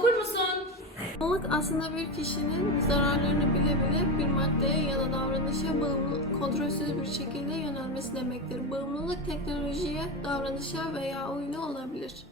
okur musun? Bağımlılık aslında bir kişinin zararlarını bile bile bir maddeye ya da davranışa bağımlı, kontrolsüz bir şekilde yönelmesi demektir. Bağımlılık teknolojiye, davranışa veya oyuna olabilir.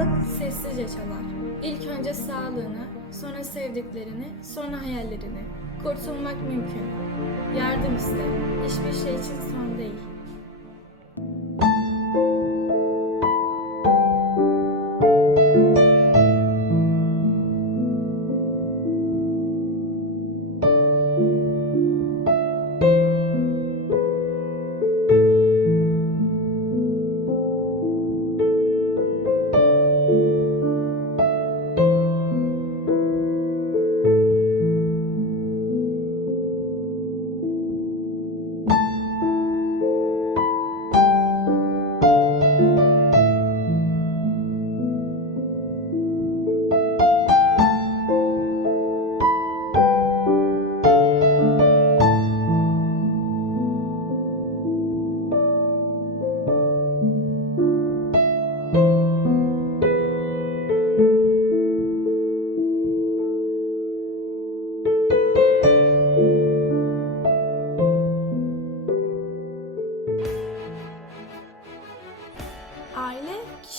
Bağımlılık sessizce çalar. İlk önce sağlığını, sonra sevdiklerini, sonra hayallerini. Kurtulmak mümkün. Yardım iste. Hiçbir şey için son değil.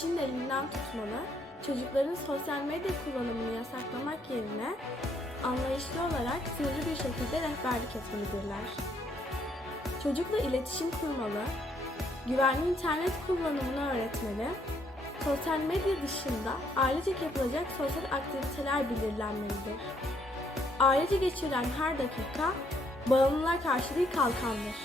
Kişinin elinden tutmalı, çocukların sosyal medya kullanımını yasaklamak yerine anlayışlı olarak sınırlı bir şekilde rehberlik etmelidirler. Çocukla iletişim kurmalı, güvenli internet kullanımını öğretmeli, sosyal medya dışında ailecek yapılacak sosyal aktiviteler belirlenmelidir. Ailece geçirilen her dakika bağımlılığa karşı bir kalkandır.